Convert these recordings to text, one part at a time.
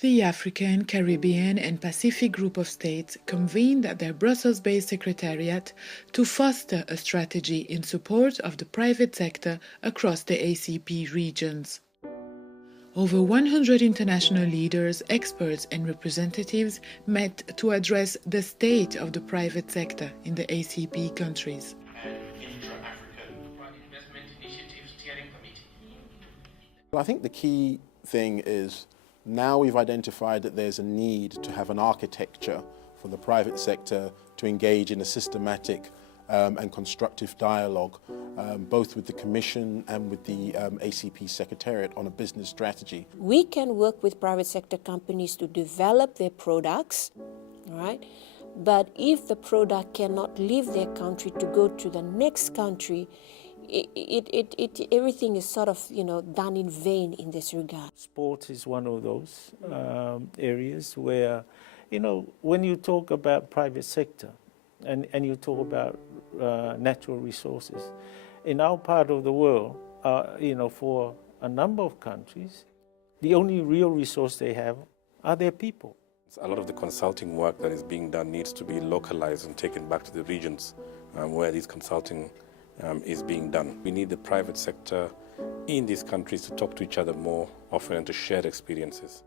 The African, Caribbean, and Pacific Group of States convened at their Brussels-based Secretariat to foster a strategy in support of the private sector across the ACP regions. Over 100 international leaders, experts, and representatives met to address the state of the private sector in the ACP countries. I think the key thing is now we've identified that there's a need to have an architecture for the private sector to engage in a systematic and constructive dialogue, both with the Commission and with the ACP Secretariat on a business strategy. We can work with private sector companies to develop their products, all right? But if the product cannot leave their country to go to the next country, everything is sort of, done in vain in this regard. Sport is one of those areas where, when you talk about private sector and you talk about natural resources, in our part of the world, for a number of countries, the only real resource they have are their people. A lot of the consulting work that is being done needs to be localized and taken back to the regions where these consulting is being done. We need the private sector in these countries to talk to each other more often and to share experiences.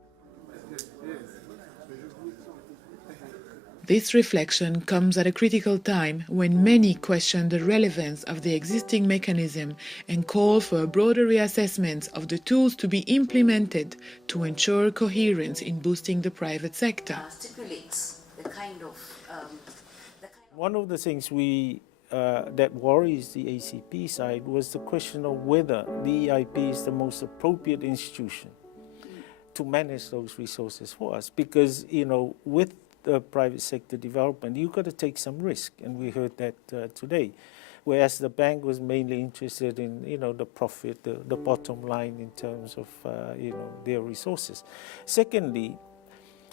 This reflection comes at a critical time when many question the relevance of the existing mechanism and call for a broader reassessment of the tools to be implemented to ensure coherence in boosting the private sector. Stipulates the kind of... One of the things that worries the ACP side was the question of whether the EIP is the most appropriate institution to manage those resources for us. Because, with the private sector development, you've got to take some risk, and we heard that today. Whereas the bank was mainly interested in, the profit, the bottom line in terms of, their resources. Secondly,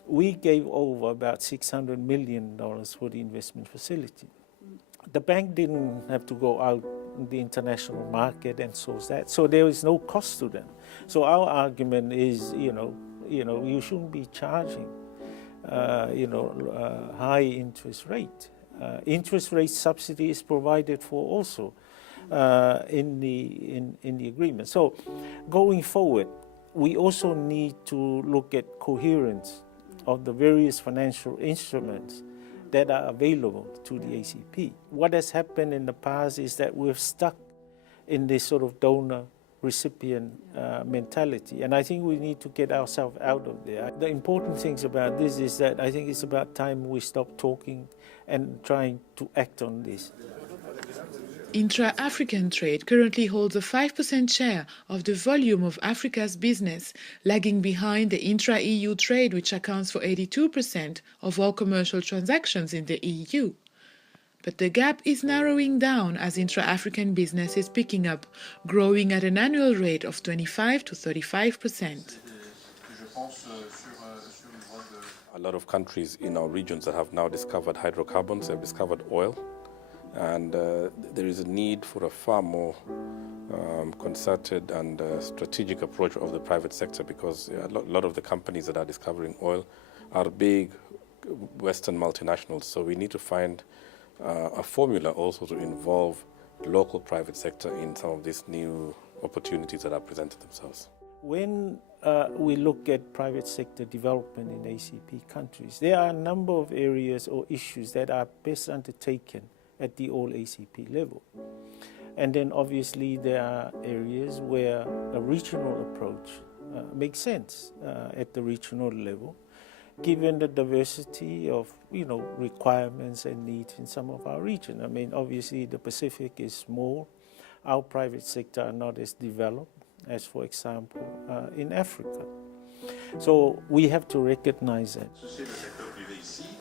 we gave over about $600 million for the investment facility. The bank didn't have to go out in the international market and source that, so there is no cost to them. So our argument is, you shouldn't be charging, high interest rate. Interest rate subsidy is provided for also in the agreement. So going forward, we also need to look at coherence of the various financial instruments that are available to the ACP. What has happened in the past is that we're stuck in this sort of donor-recipient mentality, and I think we need to get ourselves out of there. The important things about this is that I think it's about time we stop talking and trying to act on this. Intra-African trade currently holds a 5% share of the volume of Africa's business, lagging behind the intra-EU trade, which accounts for 82% of all commercial transactions in the EU. But the gap is narrowing down as intra-African business is picking up, growing at an annual rate of 25 to 35%. A lot of countries in our regions that have now discovered hydrocarbons, have discovered oil, and there is a need for a far more concerted and strategic approach of the private sector, because a lot of the companies that are discovering oil are big Western multinationals. So we need to find a formula also to involve local private sector in some of these new opportunities that are presented themselves. When we look at private sector development in ACP countries, there are a number of areas or issues that are best undertaken at the all ACP level. And then obviously there are areas where a regional approach makes sense at the regional level, given the diversity of requirements and needs in some of our region. I mean, obviously the Pacific is small. Our private sector are not as developed as, for example, in Africa. So we have to recognize that.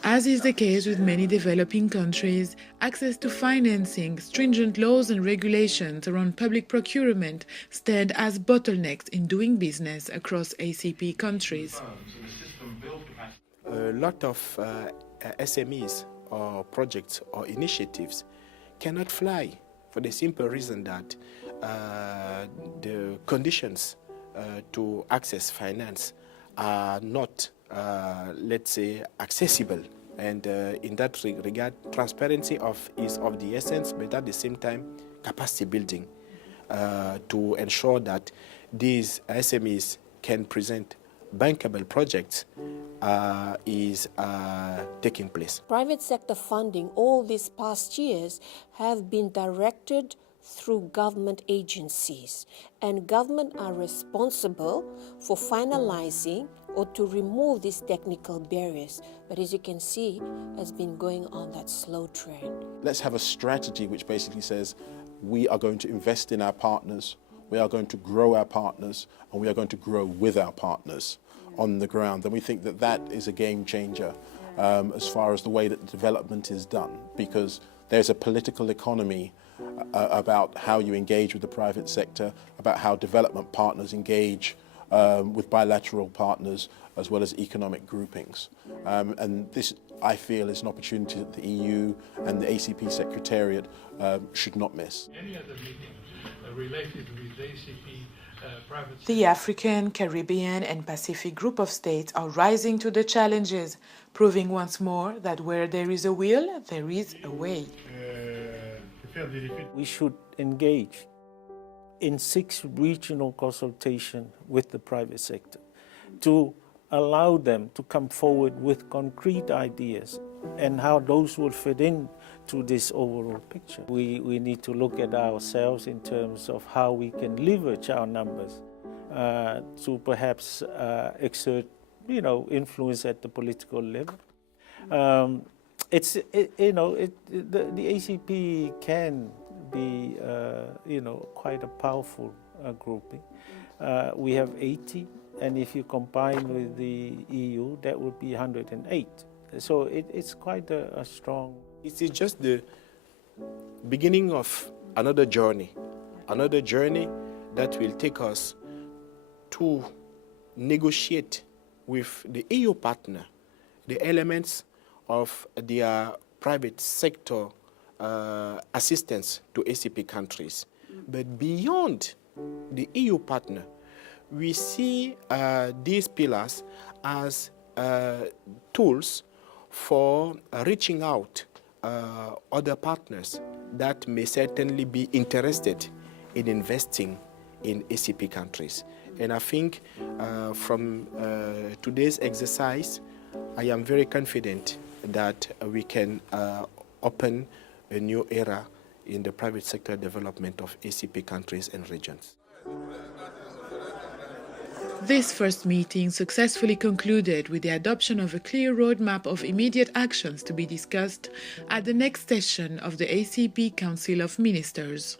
As is the case with many developing countries, access to financing, stringent laws and regulations around public procurement stand as bottlenecks in doing business across ACP countries. A lot of SMEs or projects or initiatives cannot fly for the simple reason that the conditions to access finance are not, let's say, accessible. And in that regard, transparency is of the essence, but at the same time, capacity building to ensure that these SMEs can present bankable projects is taking place. Private sector funding all these past years have been directed through government agencies, and government are responsible for finalizing or to remove these technical barriers. But as you can see, has been going on that slow trend. Let's have a strategy which basically says we are going to invest in our partners, we are going to grow our partners, and we are going to grow with our partners on the ground. And we think that that is a game changer as far as the way that development is done, because there's a political economy about how you engage with the private sector, about how development partners engage with bilateral partners as well as economic groupings. And this, I feel, is an opportunity that the EU and the ACP Secretariat should not miss. Any other meeting related with the ACP Private sector. The African, Caribbean and Pacific group of states are rising to the challenges, proving once more that where there is a will, there is a way. We should engage in 6 regional consultations with the private sector to allow them to come forward with concrete ideas and how those will fit in to this overall picture. We need to look at ourselves in terms of how we can leverage our numbers to perhaps exert, influence at the political level. The ACP can be, quite a powerful grouping. We have 80, and if you combine with the EU, that would be 108. So it's quite a strong. It is just the beginning of another journey that will take us to negotiate with the EU partner the elements of their private sector assistance to ACP countries. But beyond the EU partner, we see these pillars as tools for reaching out other partners that may certainly be interested in investing in ACP countries. And I think from today's exercise, I am very confident that we can open a new era in the private sector development of ACP countries and regions. This first meeting successfully concluded with the adoption of a clear roadmap of immediate actions to be discussed at the next session of the ACP Council of Ministers.